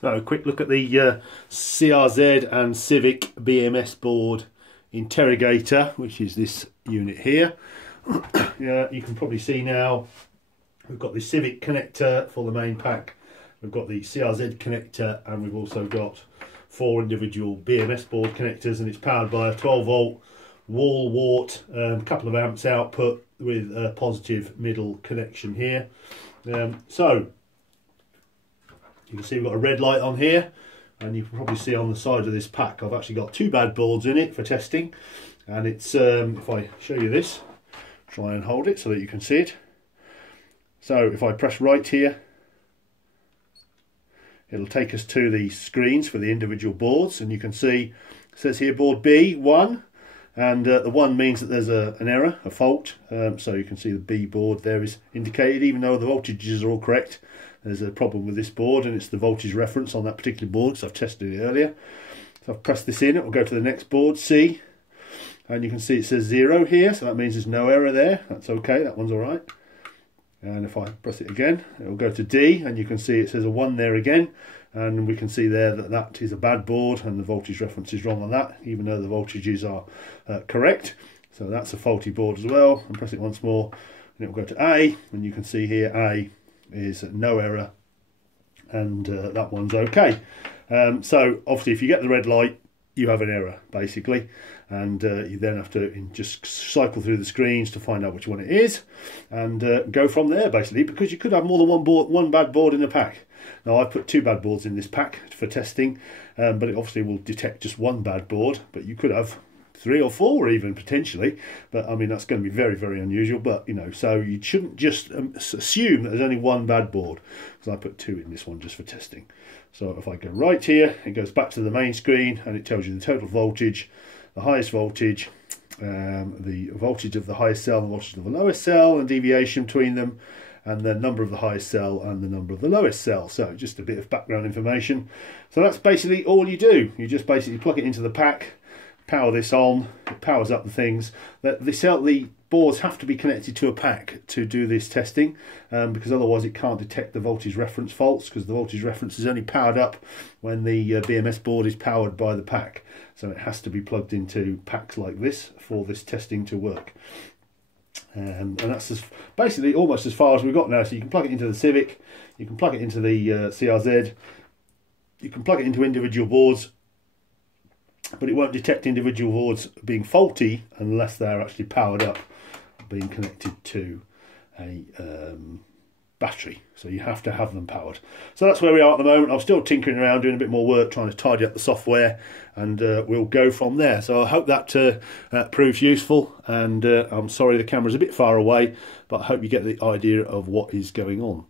So a quick look at the CRZ and Civic BMS board Interrogator, which is this unit here. Yeah, you can probably see now we've got the Civic connector for the main pack, we've got the CRZ connector, and we've also got 4 individual BMS board connectors, and it's powered by a 12 volt wall wart, couple of amps output with a positive middle connection here. So you can see we've got a red light on here, and you can probably see on the side of this pack I've actually got 2 bad boards in it for testing. And it's if I show you this, try and hold it so that you can see it. So if I press right here, it'll take us to the screens for the individual boards, and you can see it says here board B 1, and the 1 means that there's an error, a fault. So you can see the B board there is indicated, even though the voltages are all correct. There's a problem with this board, and it's the voltage reference on that particular board, so I've tested it earlier. So I've pressed this in, it will go to the next board, C, and you can see it says 0 here, so that means there's no error there. That's okay, that one's alright. And if I press it again, it will go to D, and you can see it says a 1 there again, and we can see there that that is a bad board, and the voltage reference is wrong on that, even though the voltages are correct. So that's a faulty board as well. And press it once more, and it will go to A, and you can see here A is no error, and that one's okay. So obviously if you get the red light, you have an error basically, and you then have to just cycle through the screens to find out which one it is, and go from there basically, because you could have more than one bad board in the pack. Now I've put 2 bad boards in this pack for testing, but it obviously will detect just 1 bad board, but you could have 3 or 4 even potentially, but I mean that's going to be very, very unusual. But you know, so you shouldn't just assume that there's only 1 bad board, because I put 2 in this one just for testing. So if I go right here, it goes back to the main screen, and it tells you the total voltage, the highest voltage, the voltage of the highest cell, the voltage of the lowest cell, and deviation between them, and the number of the highest cell and the number of the lowest cell. So just a bit of background information. So that's basically all you do. You just basically plug it into the pack, power this on, it powers up the things. The boards have to be connected to a pack to do this testing, because otherwise it can't detect the voltage reference faults, because the voltage reference is only powered up when the BMS board is powered by the pack. So it has to be plugged into packs like this for this testing to work. And that's basically almost as far as we've got now. So you can plug it into the Civic, you can plug it into the CRZ, you can plug it into individual boards, but it won't detect individual boards being faulty unless they're actually powered up, being connected to a battery. So you have to have them powered. So that's where we are at the moment. I'm still tinkering around, doing a bit more work, trying to tidy up the software, and we'll go from there. So I hope that proves useful, and I'm sorry the camera's a bit far away, but I hope you get the idea of what is going on.